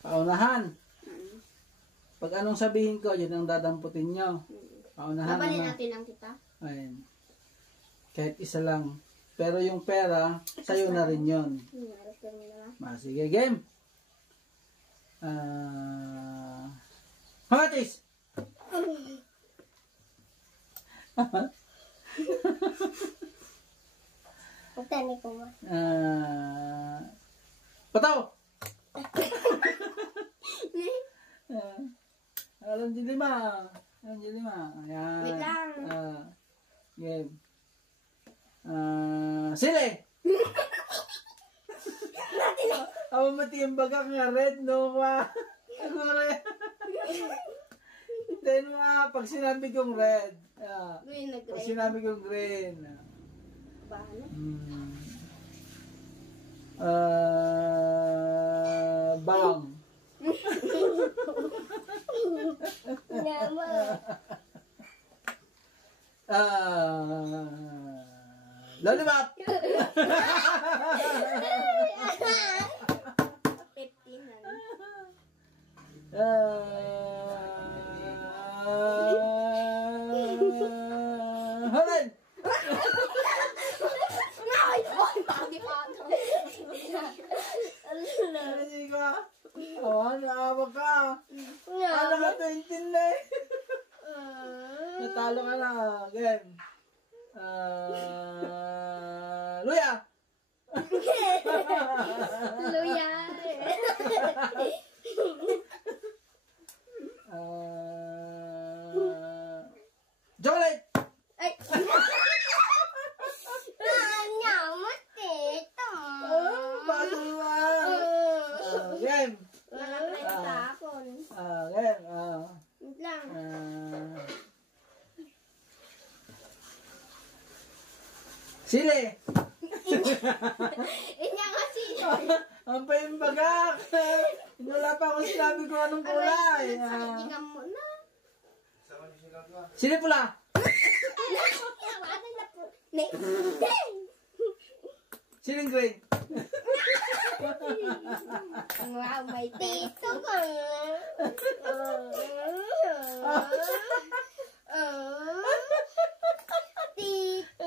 Paunahan. Pag anong sabihin ko, yun ang dadamputin nyo. Paunahan Labanin naman. natin ang kita. Ayun. Kahit isa lang. Pero yung pera, sa'yo na rin yun. Sige, game. Hamatis! Pagtani ko mo. Pataw! Alam din lima. Ayan. Wait lang. Game. Sili! Ako mati yung baga nga red, no? Then pag sinabi kong red. Pag sinabi kong green. Bahala. Bang. Lollipop. 15. Halen. Hindi ka. Naawag ka. Ano ka 20 na eh. Natalo ka na. Game. Luya. Luya. Chocolate. Ay. Nyamot ito. Bago ba? Game. Nakatry na tapon. Game. Wait lang. Sili. Inya nga sili. Ang paimbagak. Wala pa akong sinabi ko anong kulay. Tingnan mo na. Sili pula. Siling green. Wow, may tito ka. Tito.